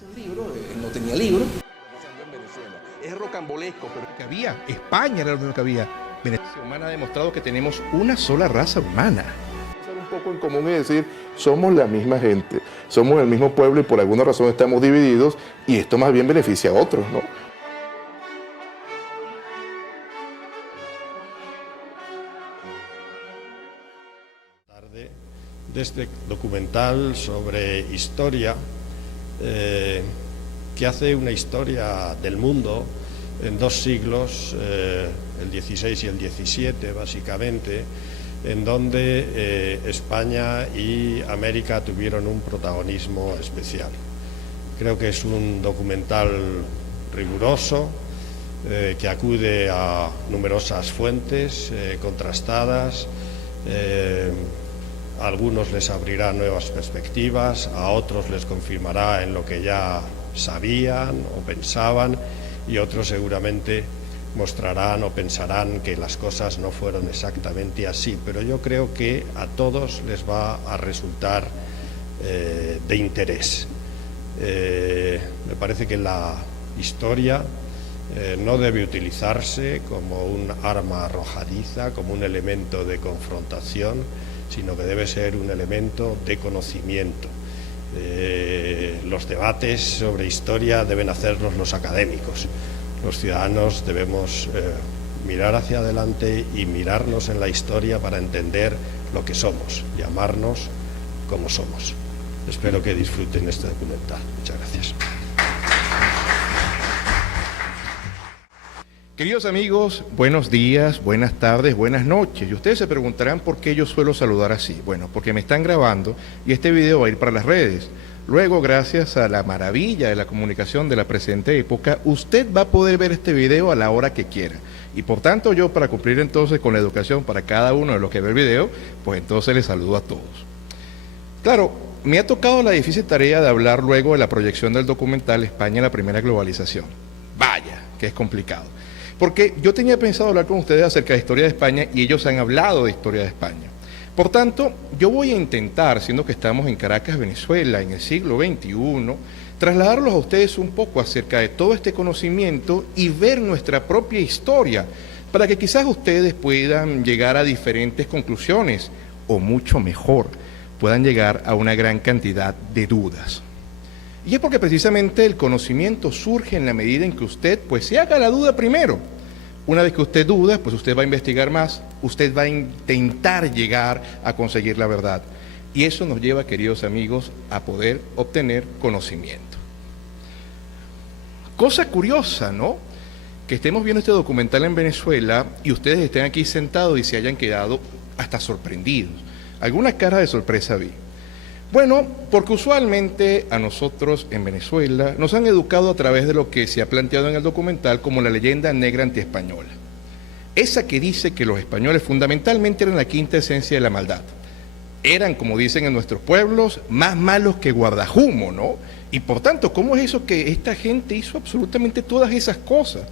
El libro, él no tenía libro. Pasando en Venezuela. Es rocambolesco, pero Que había, España era lo único que había. Venezuela humana ha demostrado que tenemos una sola raza humana. Un poco en común es decir, somos la misma gente, somos el mismo pueblo y por alguna razón estamos divididos y esto más bien beneficia a otros, ¿no? De este documental sobre historia, que hace una historia del mundo en dos siglos, el XVI y el XVII básicamente, en donde España y América tuvieron un protagonismo especial. Creo que es un documental riguroso, que acude a numerosas fuentes contrastadas. A algunos les abrirá nuevas perspectivas, a otros les confirmará en lo que ya sabían o pensaban, y otros seguramente mostrarán o pensarán que las cosas no fueron exactamente así, pero yo creo que a todos les va a resultar de interés. Me parece que la historia no debe utilizarse como un arma arrojadiza, como un elemento de confrontación, sino que debe ser un elemento de conocimiento. Los debates sobre historia deben hacerlos los académicos. Los ciudadanos debemos mirar hacia adelante y mirarnos en la historia para entender lo que somos y amarnos como somos. Espero que disfruten este documental. Muchas gracias. Queridos amigos, buenos días, buenas tardes, buenas noches. Y ustedes se preguntarán por qué yo suelo saludar así. Bueno, porque me están grabando y este video va a ir para las redes. Luego, gracias a la maravilla de la comunicación de la presente época, usted va a poder ver este video a la hora que quiera. Y por tanto, yo, para cumplir entonces con la educación para cada uno de los que ve el video, pues entonces les saludo a todos. Claro, me ha tocado la difícil tarea de hablar luego de la proyección del documental España, la primera globalización. Vaya, que es complicado. Porque yo tenía pensado hablar con ustedes acerca de historia de España y ellos han hablado de historia de España. Por tanto, yo voy a intentar, siendo que estamos en Caracas, Venezuela, en el siglo XXI, trasladarlos a ustedes un poco acerca de todo este conocimiento y ver nuestra propia historia, para que quizás ustedes puedan llegar a diferentes conclusiones, o mucho mejor, puedan llegar a una gran cantidad de dudas. Y es porque precisamente el conocimiento surge en la medida en que usted pues se haga la duda primero. Una vez que usted duda, pues usted va a investigar más, usted va a intentar llegar a conseguir la verdad. Y eso nos lleva, queridos amigos, a poder obtener conocimiento. Cosa curiosa, ¿no? Que estemos viendo este documental en Venezuela y ustedes estén aquí sentados y se hayan quedado hasta sorprendidos. Alguna cara de sorpresa vi. Bueno, porque usualmente a nosotros en Venezuela nos han educado a través de lo que se ha planteado en el documental como la leyenda negra antiespañola. Esa que dice que los españoles fundamentalmente eran la quinta esencia de la maldad. Eran, como dicen en nuestros pueblos, más malos que guardajumo, ¿no? Y por tanto, ¿cómo es eso que esta gente hizo absolutamente todas esas cosas?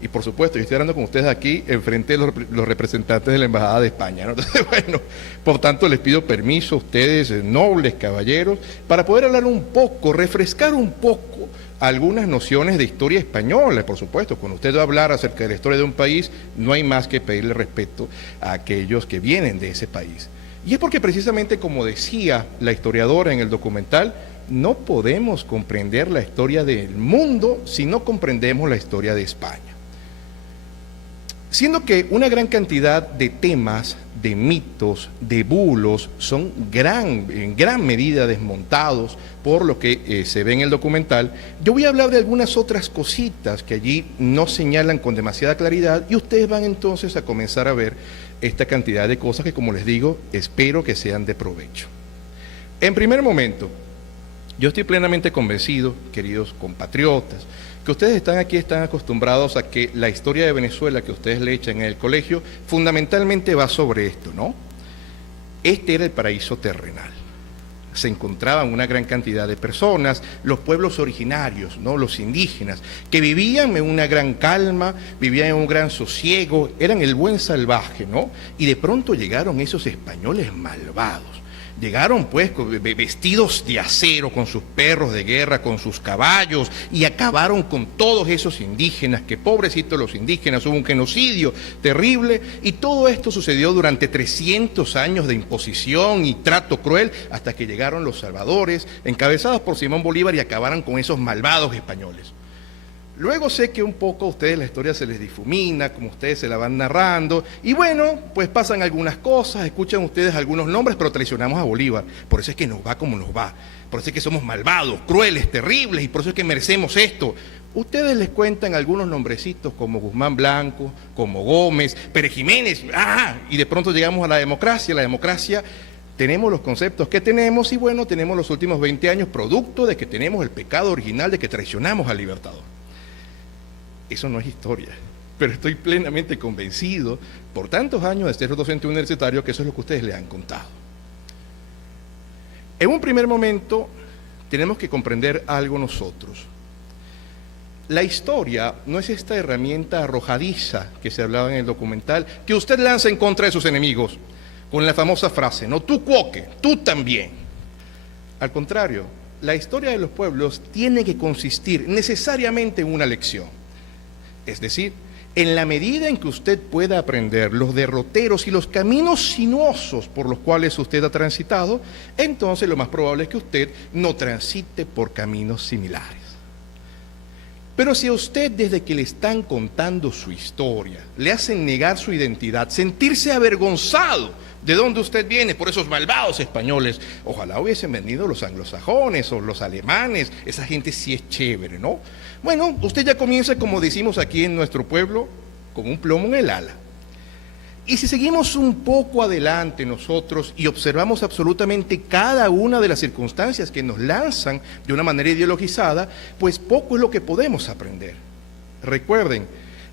Y por supuesto, yo estoy hablando con ustedes aquí enfrente de los representantes de la Embajada de España, ¿no? Entonces, bueno, por tanto les pido permiso a ustedes, nobles caballeros, para poder hablar un poco, refrescar un poco algunas nociones de historia española. Por supuesto, cuando usted va a hablar acerca de la historia de un país, no hay más que pedirle respeto a aquellos que vienen de ese país. Y es porque precisamente, como decía la historiadora en el documental, no podemos comprender la historia del mundo si no comprendemos la historia de España. Siendo que una gran cantidad de temas, de mitos, de bulos, son en gran medida desmontados por lo que se ve en el documental, yo voy a hablar de algunas otras cositas que allí no señalan con demasiada claridad y ustedes van entonces a comenzar a ver esta cantidad de cosas que, como les digo, espero que sean de provecho. En primer momento, yo estoy plenamente convencido, queridos compatriotas, que ustedes están acostumbrados a que la historia de Venezuela que ustedes le echan en el colegio fundamentalmente va sobre esto, ¿no? Este era el paraíso terrenal. Se encontraban una gran cantidad de personas, los pueblos originarios, ¿no? Los indígenas, que vivían en una gran calma, vivían en un gran sosiego, eran el buen salvaje, ¿no? Y de pronto llegaron esos españoles malvados. Llegaron pues vestidos de acero, con sus perros de guerra, con sus caballos, y acabaron con todos esos indígenas, que pobrecitos los indígenas, hubo un genocidio terrible, y todo esto sucedió durante 300 años de imposición y trato cruel, hasta que llegaron los salvadores, encabezados por Simón Bolívar, y acabaron con esos malvados españoles. Luego sé que un poco a ustedes la historia se les difumina, como ustedes se la van narrando, y bueno, pues pasan algunas cosas, escuchan ustedes algunos nombres, pero traicionamos a Bolívar. Por eso es que nos va como nos va, por eso es que somos malvados, crueles, terribles, y por eso es que merecemos esto. Ustedes les cuentan algunos nombrecitos como Guzmán Blanco, como Gómez, Pérez Jiménez, y de pronto llegamos a la democracia. La democracia, tenemos los conceptos que tenemos, y bueno, tenemos los últimos 20 años producto de que tenemos el pecado original de que traicionamos al Libertador. Eso no es historia, pero estoy plenamente convencido, por tantos años de ser docente universitario, que eso es lo que ustedes le han contado. En un primer momento, tenemos que comprender algo nosotros. La historia no es esta herramienta arrojadiza que se hablaba en el documental, que usted lanza en contra de sus enemigos, con la famosa frase, no, tú cuoque, tú también. Al contrario, la historia de los pueblos tiene que consistir necesariamente en una lección. Es decir, en la medida en que usted pueda aprender los derroteros y los caminos sinuosos por los cuales usted ha transitado, entonces lo más probable es que usted no transite por caminos similares. Pero si a usted, desde que le están contando su historia, le hacen negar su identidad, sentirse avergonzado de dónde usted viene por esos malvados españoles, ojalá hubiesen venido los anglosajones o los alemanes, esa gente sí es chévere, ¿no? Bueno, usted ya comienza, como decimos aquí en nuestro pueblo, con un plomo en el ala. Y si seguimos un poco adelante nosotros y observamos absolutamente cada una de las circunstancias que nos lanzan de una manera ideologizada, pues poco es lo que podemos aprender. Recuerden,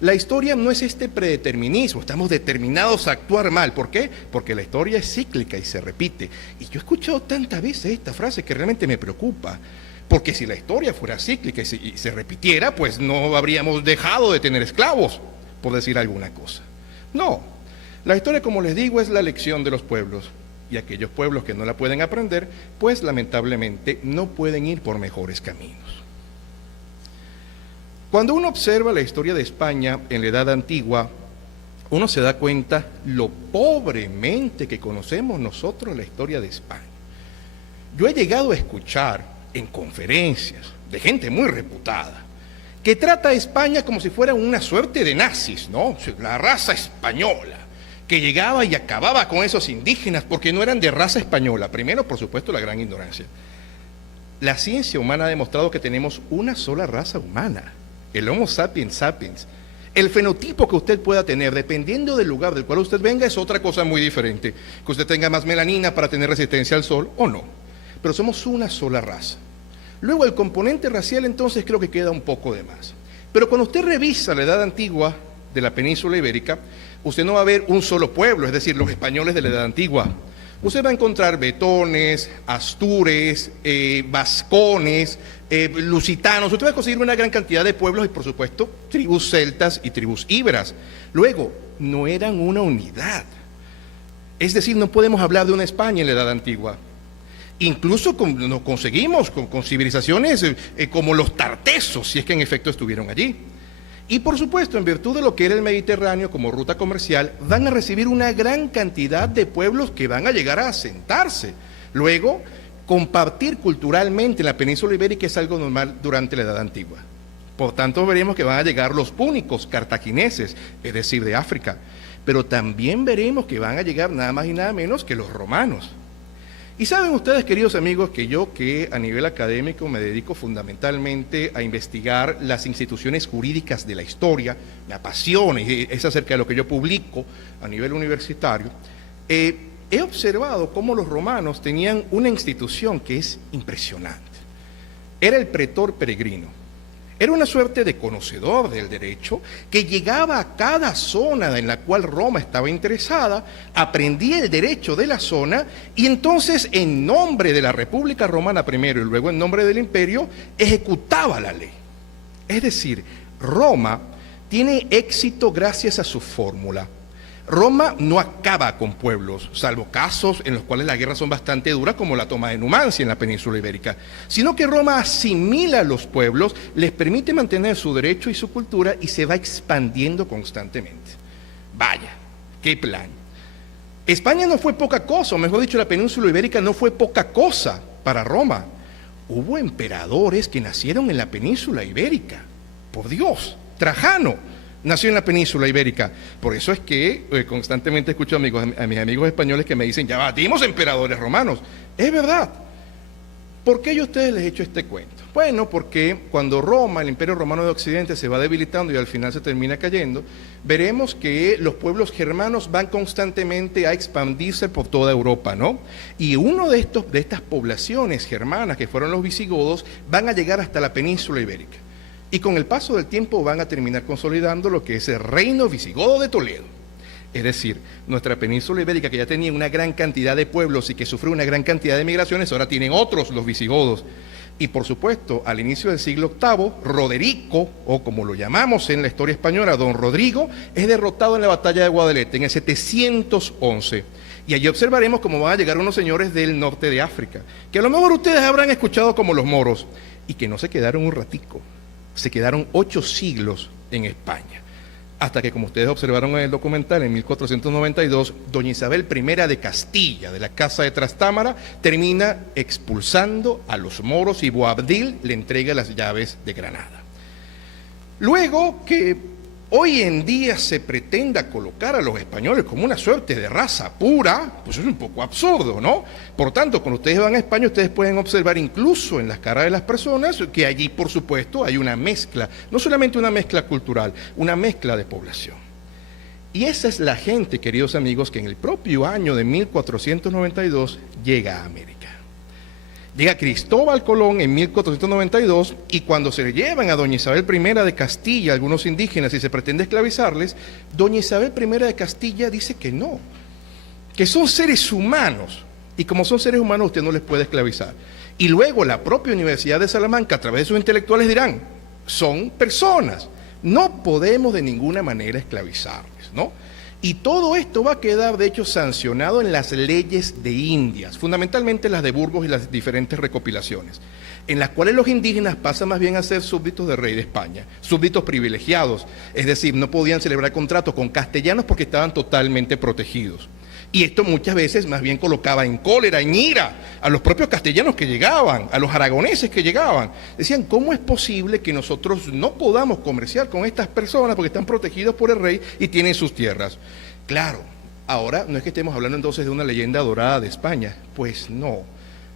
la historia no es este predeterminismo, estamos determinados a actuar mal. ¿Por qué? Porque la historia es cíclica y se repite. Y yo he escuchado tantas veces esta frase que realmente me preocupa. Porque si la historia fuera cíclica y se repitiera, pues no habríamos dejado de tener esclavos, por decir alguna cosa. No, la historia, como les digo, es la lección de los pueblos. Y aquellos pueblos que no la pueden aprender, pues lamentablemente no pueden ir por mejores caminos. Cuando uno observa la historia de España en la Edad Antigua, uno se da cuenta lo pobremente que conocemos nosotros la historia de España. Yo he llegado a escuchar en conferencias de gente muy reputada que trata a España como si fuera una suerte de nazis, ¿no? La raza española, que llegaba y acababa con esos indígenas porque no eran de raza española. Primero, por supuesto, la gran ignorancia. La ciencia humana ha demostrado que tenemos una sola raza humana, el Homo sapiens sapiens. El fenotipo que usted pueda tener, dependiendo del lugar del cual usted venga, es otra cosa muy diferente. Que usted tenga más melanina para tener resistencia al sol o no. Pero somos una sola raza. Luego el componente racial entonces creo que queda un poco de más. Pero cuando usted revisa la Edad Antigua de la península ibérica, usted no va a ver un solo pueblo, es decir, los españoles de la Edad Antigua. Usted va a encontrar betones, astures, vascones, lusitanos. Usted va a conseguir una gran cantidad de pueblos y, por supuesto, tribus celtas y tribus íberas. Luego, no eran una unidad. Es decir, no podemos hablar de una España en la Edad Antigua. Incluso nos conseguimos con civilizaciones como los tartesos, si es que en efecto estuvieron allí. Y por supuesto, en virtud de lo que era el Mediterráneo como ruta comercial, van a recibir una gran cantidad de pueblos que van a llegar a asentarse. Luego, compartir culturalmente en la península ibérica es algo normal durante la Edad Antigua. Por tanto, veremos que van a llegar los púnicos cartagineses, es decir, de África. Pero también veremos que van a llegar nada más y nada menos que los romanos. Y saben ustedes, queridos amigos, que yo, que a nivel académico me dedico fundamentalmente a investigar las instituciones jurídicas de la historia, me apasiona y es acerca de lo que yo publico a nivel universitario, he observado cómo los romanos tenían una institución que es impresionante. Era el pretor peregrino. Era una suerte de conocedor del derecho que llegaba a cada zona en la cual Roma estaba interesada, aprendía el derecho de la zona y entonces en nombre de la República Romana primero y luego en nombre del imperio ejecutaba la ley. Es decir, Roma tiene éxito gracias a su fórmula. Roma no acaba con pueblos, salvo casos en los cuales las guerras son bastante duras, como la toma de Numancia en la península ibérica, sino que Roma asimila a los pueblos, les permite mantener su derecho y su cultura y se va expandiendo constantemente. Vaya, qué plan. España no fue poca cosa, o mejor dicho, la península ibérica no fue poca cosa para Roma. Hubo emperadores que nacieron en la península ibérica. Por Dios, Trajano nació en la península ibérica. Por eso es que constantemente escucho a mis amigos españoles que me dicen, ya batimos emperadores romanos. Es verdad. ¿Por qué yo a ustedes les he hecho este cuento? Bueno, porque cuando Roma, el Imperio Romano de Occidente, se va debilitando y al final se termina cayendo, veremos que los pueblos germanos van constantemente a expandirse por toda Europa, ¿no? Y uno de estas poblaciones germanas, que fueron los visigodos, van a llegar hasta la península ibérica. Y con el paso del tiempo van a terminar consolidando lo que es el reino visigodo de Toledo. Es decir, nuestra península ibérica, que ya tenía una gran cantidad de pueblos y que sufrió una gran cantidad de migraciones, ahora tienen otros, los visigodos. Y por supuesto, al inicio del siglo VIII, Roderico, o como lo llamamos en la historia española, don Rodrigo, es derrotado en la batalla de Guadalete en el 711. Y allí observaremos cómo van a llegar unos señores del norte de África, que a lo mejor ustedes habrán escuchado como los moros, y que no se quedaron un ratico, se quedaron 8 siglos en España. Hasta que, como ustedes observaron en el documental, en 1492, doña Isabel I de Castilla, de la Casa de Trastámara, termina expulsando a los moros y Boabdil le entrega las llaves de Granada. Luego que hoy en día se pretenda colocar a los españoles como una suerte de raza pura, pues es un poco absurdo, ¿no? Por tanto, cuando ustedes van a España, ustedes pueden observar incluso en las caras de las personas que allí, por supuesto, hay una mezcla, no solamente una mezcla cultural, una mezcla de población. Y esa es la gente, queridos amigos, que en el propio año de 1492 llega a América. Llega Cristóbal Colón en 1492 y cuando se le llevan a doña Isabel I de Castilla algunos indígenas y se pretende esclavizarles, doña Isabel I de Castilla dice que no, que son seres humanos y como son seres humanos usted no les puede esclavizar. Y luego la propia Universidad de Salamanca a través de sus intelectuales dirán, son personas, no podemos de ninguna manera esclavizarles, ¿no? Y todo esto va a quedar, de hecho, sancionado en las leyes de Indias, fundamentalmente las de Burgos y las diferentes recopilaciones, en las cuales los indígenas pasan más bien a ser súbditos del rey de España, súbditos privilegiados, es decir, no podían celebrar contratos con castellanos porque estaban totalmente protegidos. Y esto muchas veces más bien colocaba en cólera, en ira, a los propios castellanos que llegaban, a los aragoneses que llegaban. Decían, ¿cómo es posible que nosotros no podamos comerciar con estas personas porque están protegidos por el rey y tienen sus tierras? Claro, ahora no es que estemos hablando entonces de una leyenda dorada de España, pues no,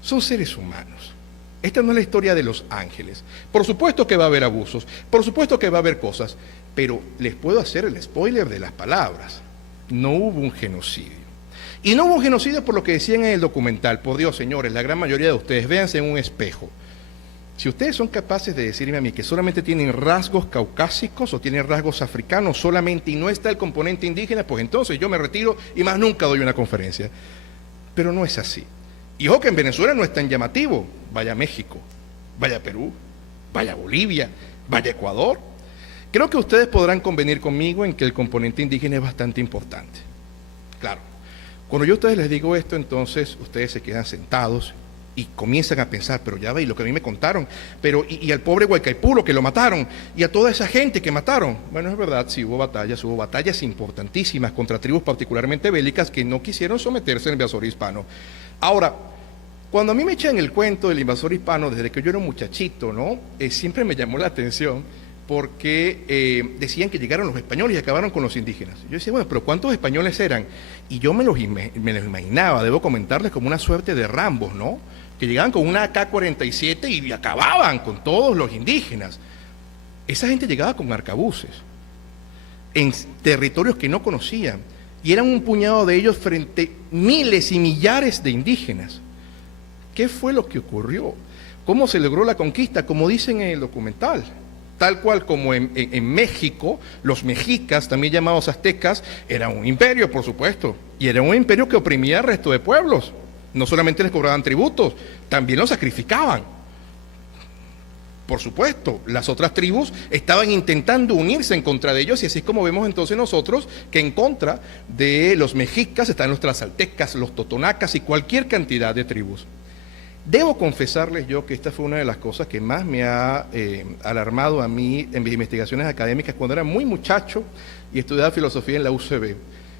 son seres humanos. Esta no es la historia de los ángeles. Por supuesto que va a haber abusos, por supuesto que va a haber cosas, pero les puedo hacer el spoiler de las palabras. No hubo un genocidio. Y no hubo un genocidio por lo que decían en el documental. Por Dios, señores, la gran mayoría de ustedes, véanse en un espejo. Si ustedes son capaces de decirme a mí que solamente tienen rasgos caucásicos o tienen rasgos africanos solamente y no está el componente indígena, pues entonces yo me retiro y más nunca doy una conferencia. Pero no es así. Y ojo que en Venezuela no es tan llamativo. Vaya México, vaya Perú, vaya Bolivia, vaya Ecuador. Creo que ustedes podrán convenir conmigo en que el componente indígena es bastante importante. Claro. Cuando yo a ustedes les digo esto, entonces ustedes se quedan sentados y comienzan a pensar, pero ya veis lo que a mí me contaron, pero y al pobre Guaycaipuro que lo mataron, y a toda esa gente que mataron. Bueno, es verdad, sí hubo batallas importantísimas contra tribus particularmente bélicas que no quisieron someterse al invasor hispano. Ahora, cuando a mí me echan el cuento del invasor hispano, desde que yo era un muchachito, ¿no? Siempre me llamó la atención, porque decían que llegaron los españoles y acabaron con los indígenas. Yo decía, bueno, pero ¿cuántos españoles eran? Y yo me los imaginaba, debo comentarles, como una suerte de Rambos, ¿no? Que llegaban con una AK-47 y acababan con todos los indígenas. Esa gente llegaba con arcabuces, en territorios que no conocían, y eran un puñado de ellos frente a miles y millares de indígenas. ¿Qué fue lo que ocurrió? ¿Cómo se logró la conquista? Como dicen en el documental. Tal cual como en México, los mexicas, también llamados aztecas, eran un imperio, por supuesto, y era un imperio que oprimía al resto de pueblos. No solamente les cobraban tributos, también los sacrificaban. por supuesto, las otras tribus estaban intentando unirse en contra de ellos y así es como vemos entonces nosotros que en contra de los mexicas están los tlaxcaltecas, los totonacas y cualquier cantidad de tribus. Debo confesarles yo que esta fue una de las cosas que más me ha alarmado a mí en mis investigaciones académicas cuando era muy muchacho y estudiaba filosofía en la UCB.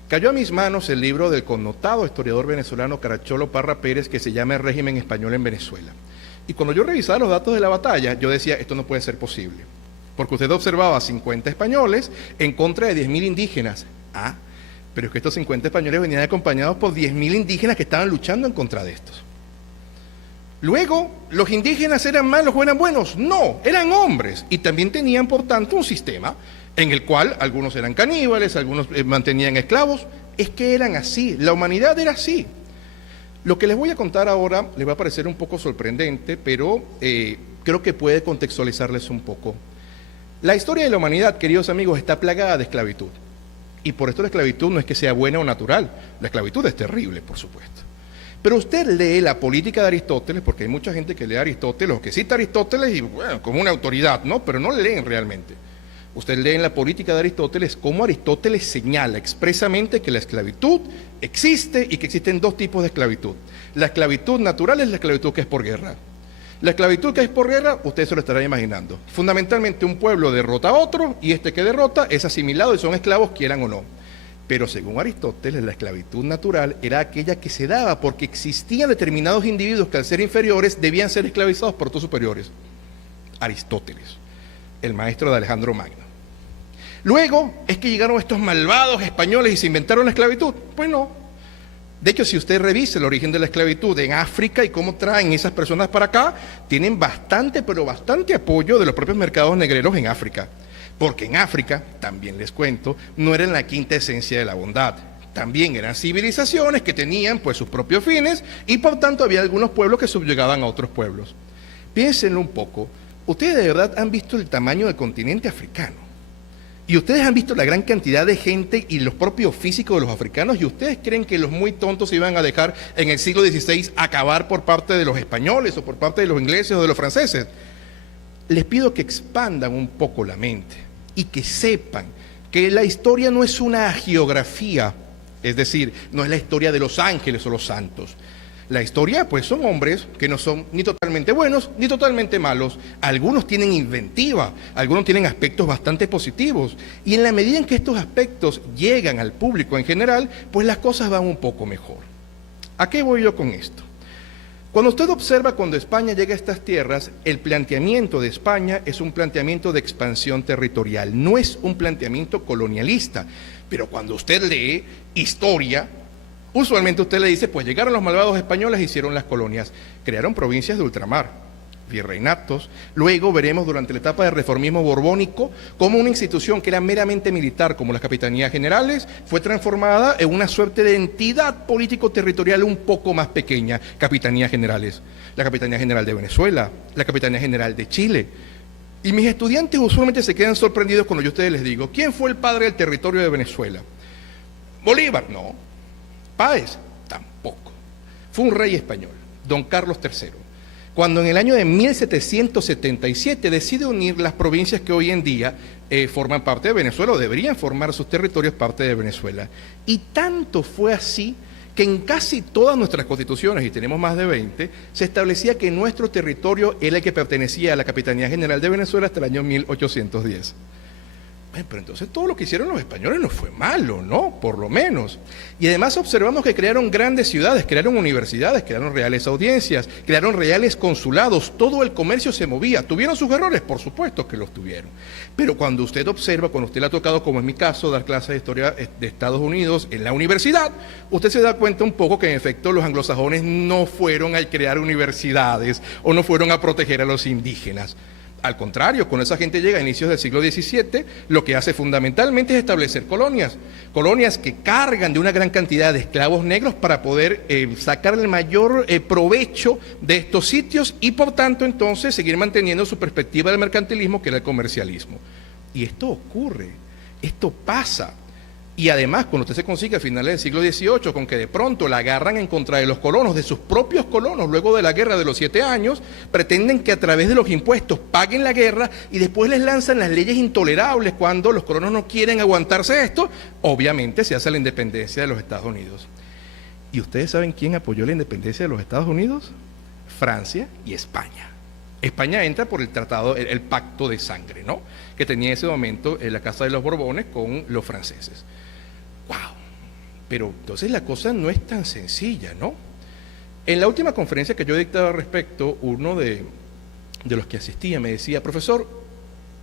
Cayó a mis manos el libro del connotado historiador venezolano Caracciolo Parra Pérez que se llama El régimen español en Venezuela. Y cuando yo revisaba los datos de la batalla, yo decía, esto no puede ser posible. Porque usted observaba 50 españoles en contra de 10.000 indígenas. Ah, pero es que estos 50 españoles venían acompañados por 10.000 indígenas que estaban luchando en contra de estos. Luego, ¿los indígenas eran malos o eran buenos? No, eran hombres y también tenían, por tanto, un sistema en el cual algunos eran caníbales, algunos mantenían esclavos. Es que eran así, la humanidad era así. Lo que les voy a contar ahora les va a parecer un poco sorprendente, pero creo que puede contextualizarles un poco. La historia de la humanidad, queridos amigos, está plagada de esclavitud. Y por esto la esclavitud no es que sea buena o natural, la esclavitud es terrible, por supuesto. Pero usted lee la política de Aristóteles, porque hay mucha gente que lee a Aristóteles, o que cita a Aristóteles y, bueno, como una autoridad, ¿no? Pero no le leen realmente. Usted lee en la política de Aristóteles cómo Aristóteles señala expresamente que la esclavitud existe y que existen dos tipos de esclavitud. La esclavitud natural es la esclavitud que es por guerra. La esclavitud que es por guerra, usted se lo estará imaginando. Fundamentalmente un pueblo derrota a otro y este que derrota es asimilado y son esclavos, quieran o no. Pero según Aristóteles, la esclavitud natural era aquella que se daba porque existían determinados individuos que al ser inferiores debían ser esclavizados por otros superiores. Aristóteles, el maestro de Alejandro Magno. Luego es que llegaron estos malvados españoles y se inventaron la esclavitud. Pues no. De hecho, si usted revisa el origen de la esclavitud en África y cómo traen esas personas para acá, tienen bastante, pero bastante apoyo de los propios mercados negreros en África. Porque en África, también les cuento, no eran la quinta esencia de la bondad. También eran civilizaciones que tenían pues sus propios fines y por tanto había algunos pueblos que subyugaban a otros pueblos. Piénsenlo un poco. Ustedes de verdad han visto el tamaño del continente africano. Y ustedes han visto la gran cantidad de gente y los propios físicos de los africanos y ustedes creen que los muy tontos se iban a dejar en el siglo XVI acabar por parte de los españoles o por parte de los ingleses o de los franceses. Les pido que expandan un poco la mente y que sepan que la historia no es una geografía, es decir, no es la historia de los ángeles o los santos. La historia, pues, son hombres que no son ni totalmente buenos ni totalmente malos. Algunos tienen inventiva, algunos tienen aspectos bastante positivos. Y en la medida en que estos aspectos llegan al público en general, pues las cosas van un poco mejor. ¿A qué voy yo con esto? Cuando usted observa cuando España llega a estas tierras, el planteamiento de España es un planteamiento de expansión territorial, no es un planteamiento colonialista. Pero cuando usted lee historia, usualmente usted le dice, pues llegaron los malvados españoles e hicieron las colonias, crearon provincias de ultramar, virreinatos. Luego veremos durante la etapa del reformismo borbónico cómo una institución que era meramente militar, como las capitanías generales, fue transformada en una suerte de entidad político-territorial un poco más pequeña, capitanías generales. La Capitanía General de Venezuela, la Capitanía General de Chile. Y mis estudiantes usualmente se quedan sorprendidos cuando yo a ustedes les digo, ¿quién fue el padre del territorio de Venezuela? Bolívar, no. Páez, tampoco. Fue un rey español, don Carlos III, cuando en el año de 1777 decide unir las provincias que hoy en día forman parte de Venezuela o deberían formar sus territorios parte de Venezuela. Y tanto fue así que en casi todas nuestras constituciones, y tenemos más de 20, se establecía que nuestro territorio era el que pertenecía a la Capitanía General de Venezuela hasta el año 1810. Bueno, pero entonces todo lo que hicieron los españoles no fue malo, ¿no? Por lo menos. Y además observamos que crearon grandes ciudades, crearon universidades, crearon reales audiencias, crearon reales consulados, todo el comercio se movía. ¿Tuvieron sus errores? Por supuesto que los tuvieron. Pero cuando usted observa, cuando usted le ha tocado, como en mi caso, dar clases de historia de Estados Unidos en la universidad, usted se da cuenta un poco que en efecto los anglosajones no fueron a crear universidades o no fueron a proteger a los indígenas. Al contrario, cuando esa gente llega a inicios del siglo XVII, lo que hace fundamentalmente es establecer colonias. Colonias que cargan de una gran cantidad de esclavos negros para poder sacar el mayor provecho de estos sitios y por tanto entonces seguir manteniendo su perspectiva del mercantilismo que era el comercialismo. Y esto ocurre, esto pasa. Y además, cuando usted se consigue a finales del siglo XVIII, con que de pronto la agarran en contra de los colonos, de sus propios colonos, luego de la guerra de los 7 años, pretenden que a través de los impuestos paguen la guerra y después les lanzan las leyes intolerables cuando los colonos no quieren aguantarse esto, obviamente se hace la independencia de los Estados Unidos. ¿Y ustedes saben quién apoyó la independencia de los Estados Unidos? Francia y España. España entra por el tratado, el pacto de sangre, ¿no?, que tenía en ese momento la Casa de los Borbones con los franceses. ¡Wow! Pero entonces la cosa no es tan sencilla, ¿no? En la última conferencia que yo dictaba al respecto, uno de los que asistía me decía: profesor,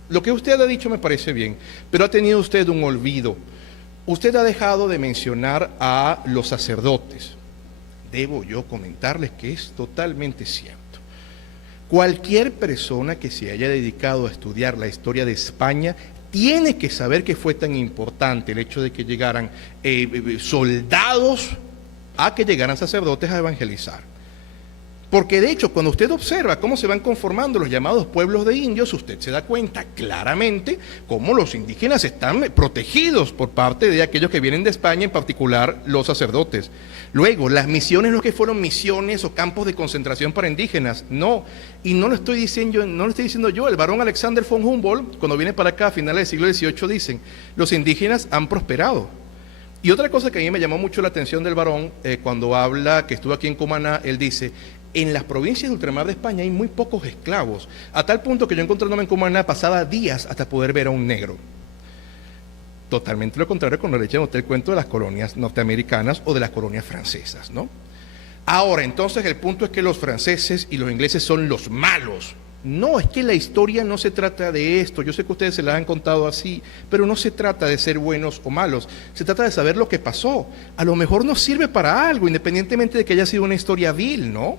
lo que usted ha dicho me parece bien, pero ha tenido usted un olvido. Usted ha dejado de mencionar a los sacerdotes. Debo yo comentarles que es totalmente cierto. Cualquier persona que se haya dedicado a estudiar la historia de España tiene que saber que fue tan importante el hecho de que llegaran soldados a que llegaran sacerdotes a evangelizar. Porque de hecho, cuando usted observa cómo se van conformando los llamados pueblos de indios, usted se da cuenta claramente cómo los indígenas están protegidos por parte de aquellos que vienen de España, en particular los sacerdotes. Luego, las misiones no es que fueron misiones o campos de concentración para indígenas, no. Y no lo estoy diciendo yo, el barón Alexander von Humboldt, cuando viene para acá a finales del siglo XVIII, dicen: los indígenas han prosperado. Y otra cosa que a mí me llamó mucho la atención del barón, cuando habla, que estuvo aquí en Cumaná, él dice: en las provincias de ultramar de España hay muy pocos esclavos, a tal punto que yo, encontrándome en Cumaná, pasaba días hasta poder ver a un negro. Totalmente lo contrario cuando le echan a usted el cuento de las colonias norteamericanas o de las colonias francesas, ¿no? Ahora, entonces, el punto es que los franceses y los ingleses son los malos. No, es que la historia no se trata de esto. Yo sé que ustedes se la han contado así, pero no se trata de ser buenos o malos. Se trata de saber lo que pasó. A lo mejor nos sirve para algo, independientemente de que haya sido una historia vil, ¿no?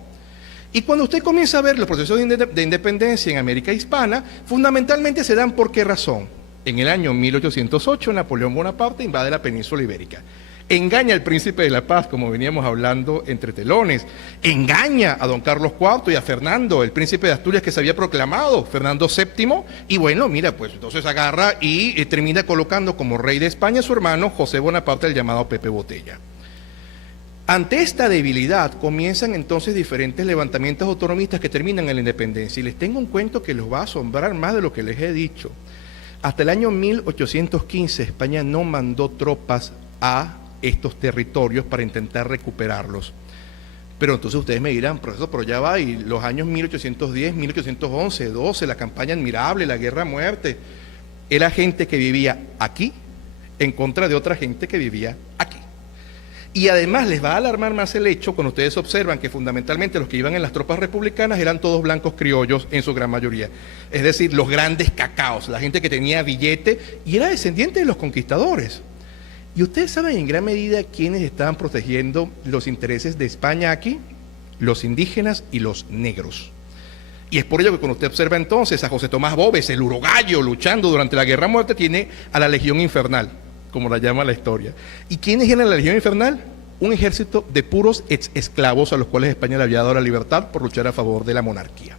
Y cuando usted comienza a ver los procesos de independencia en América Hispana, fundamentalmente se dan ¿por qué razón? En el año 1808, Napoleón Bonaparte invade la península ibérica. Engaña al príncipe de la paz, como veníamos hablando entre telones. Engaña a don Carlos IV y a Fernando, el príncipe de Asturias que se había proclamado, Fernando VII. Y bueno, mira, pues entonces agarra y termina colocando como rey de España a su hermano José Bonaparte, el llamado Pepe Botella. Ante esta debilidad comienzan entonces diferentes levantamientos autonomistas que terminan en la independencia. Y les tengo un cuento que los va a asombrar más de lo que les he dicho. Hasta el año 1815 España no mandó tropas a estos territorios para intentar recuperarlos. Pero entonces ustedes me dirán: profesor, pero ya va, y los años 1810, 1811, 12, la campaña admirable, la guerra a muerte, era gente que vivía aquí en contra de otra gente que vivía aquí. Y además les va a alarmar más el hecho cuando ustedes observan que fundamentalmente los que iban en las tropas republicanas eran todos blancos criollos en su gran mayoría. Es decir, los grandes cacaos, la gente que tenía billete y era descendiente de los conquistadores. Y ustedes saben en gran medida quiénes estaban protegiendo los intereses de España aquí: los indígenas y los negros. Y es por ello que cuando usted observa entonces a José Tomás Boves, el urogallo, luchando durante la Guerra a Muerte, tiene a la Legión Infernal, como la llama la historia. ¿Y quiénes eran la Legión Infernal? Un ejército de puros esclavos a los cuales España le había dado la libertad por luchar a favor de la monarquía.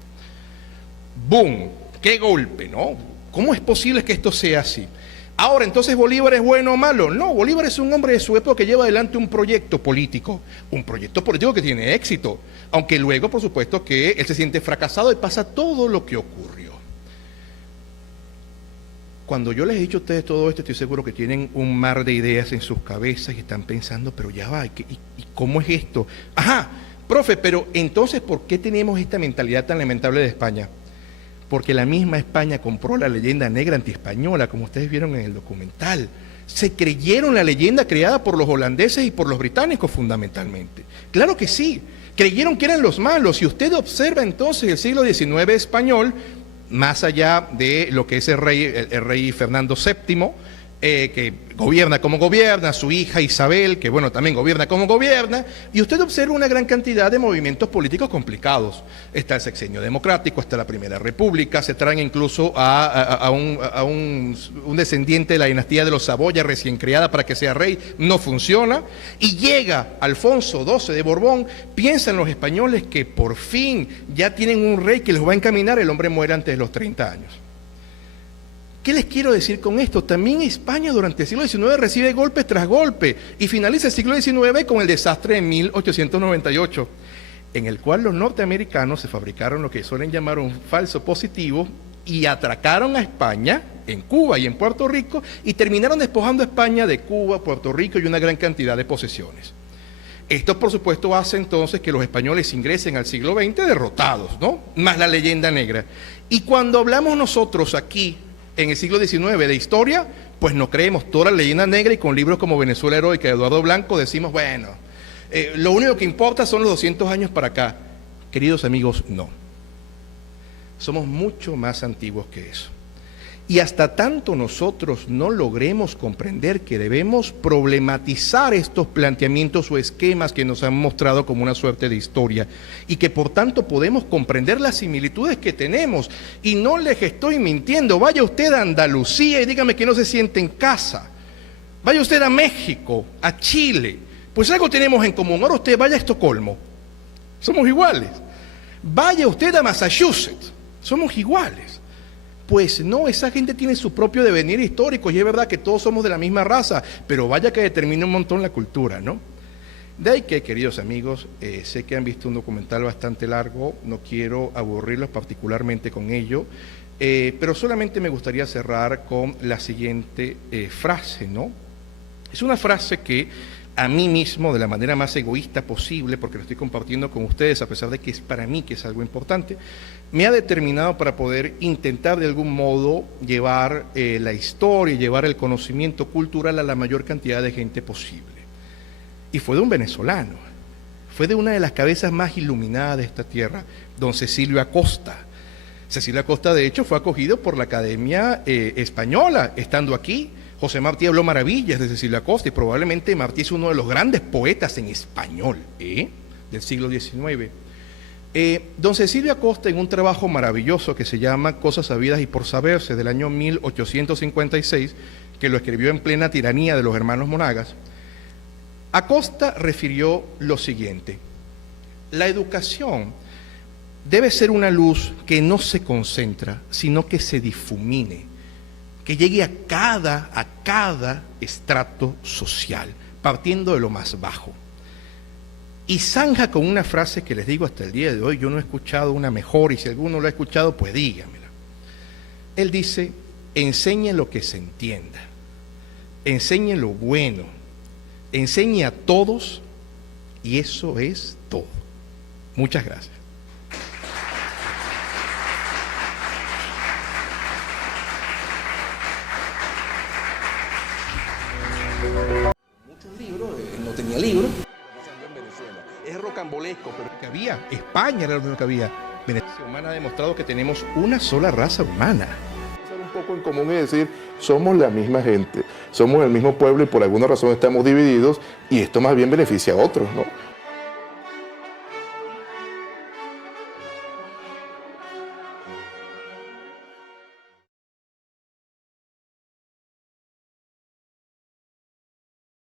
¡Bum! ¡Qué golpe!, ¿no? ¿Cómo es posible que esto sea así? Ahora, entonces, ¿Bolívar es bueno o malo? No, Bolívar es un hombre de su época que lleva adelante un proyecto político que tiene éxito, aunque luego, por supuesto, que él se siente fracasado y pasa todo lo que ocurrió. Cuando yo les he dicho a ustedes todo esto, estoy seguro que tienen un mar de ideas en sus cabezas y están pensando: pero ya va, ¿y cómo es esto? Ajá, profe, pero entonces, ¿por qué tenemos esta mentalidad tan lamentable de España? Porque la misma España compró la leyenda negra antiespañola, como ustedes vieron en el documental. Se creyeron la leyenda creada por los holandeses y por los británicos fundamentalmente. Claro que sí, creyeron que eran los malos. Y usted observa entonces el siglo XIX español, más allá de lo que es el rey Fernando VII, que gobierna como gobierna, su hija Isabel, que bueno, también gobierna como gobierna, y usted observa una gran cantidad de movimientos políticos complicados. Está el sexenio democrático, está la Primera República, se traen incluso a un descendiente de la dinastía de los Saboya recién creada para que sea rey, no funciona, y llega Alfonso XII de Borbón. Piensan los españoles que por fin ya tienen un rey que los va a encaminar, el hombre muere antes de los 30 años. ¿Qué les quiero decir con esto? También España durante el siglo XIX recibe golpe tras golpe y finaliza el siglo XIX con el desastre de 1898, en el cual los norteamericanos se fabricaron lo que suelen llamar un falso positivo y atracaron a España en Cuba y en Puerto Rico y terminaron despojando a España de Cuba, Puerto Rico y una gran cantidad de posesiones. Esto, por supuesto, hace entonces que los españoles ingresen al siglo XX derrotados, ¿no? Más la leyenda negra. Y cuando hablamos nosotros aquí, en el siglo XIX, de historia, pues no creemos toda la leyenda negra y con libros como Venezuela Heroica de Eduardo Blanco decimos, bueno, lo único que importa son los 200 años para acá. Queridos amigos, no. Somos mucho más antiguos que eso. Y hasta tanto nosotros no logremos comprender que debemos problematizar estos planteamientos o esquemas que nos han mostrado como una suerte de historia y que por tanto podemos comprender las similitudes que tenemos. Y no les estoy mintiendo, vaya usted a Andalucía y dígame que no se siente en casa. Vaya usted a México, a Chile, pues algo tenemos en común. Ahora usted vaya a Estocolmo, somos iguales. Vaya usted a Massachusetts, somos iguales. Pues no, esa gente tiene su propio devenir histórico y es verdad que todos somos de la misma raza, pero vaya que determina un montón la cultura, ¿no? De ahí que, queridos amigos, sé que han visto un documental bastante largo, no quiero aburrirlos particularmente con ello, pero solamente me gustaría cerrar con la siguiente frase, ¿no? Es una frase que a mí mismo, de la manera más egoísta posible, porque lo estoy compartiendo con ustedes, a pesar de que es para mí que es algo importante, me ha determinado para poder intentar de algún modo llevar la historia, llevar el conocimiento cultural a la mayor cantidad de gente posible. Y fue de un venezolano, fue de una de las cabezas más iluminadas de esta tierra, don Cecilio Acosta. Cecilio Acosta, de hecho, fue acogido por la Academia Española, estando aquí. José Martí habló maravillas de Cecilio Acosta y probablemente Martí es uno de los grandes poetas en español del siglo XIX. Don Cecilio Acosta, en un trabajo maravilloso que se llama Cosas sabidas y por saberse, del año 1856, que lo escribió en plena tiranía de los hermanos Monagas, Acosta refirió lo siguiente: la educación debe ser una luz que no se concentra, sino que se difumine, que llegue a cada estrato social, partiendo de lo más bajo. Y zanja con una frase que les digo hasta el día de hoy, yo no he escuchado una mejor, y si alguno lo ha escuchado, pues dígamela. Él dice, enseñe lo que se entienda, enseñe lo bueno, enseñe a todos, y eso es todo. Muchas gracias. Muchos libros, él no tenía libros. Pasando en Venezuela. Es rocambolesco, pero Que había, España era lo único que había. Venezuela humana ha demostrado que tenemos una sola raza humana. Un poco en común es decir, somos la misma gente, somos el mismo pueblo y por alguna razón estamos divididos y esto más bien beneficia a otros, ¿no?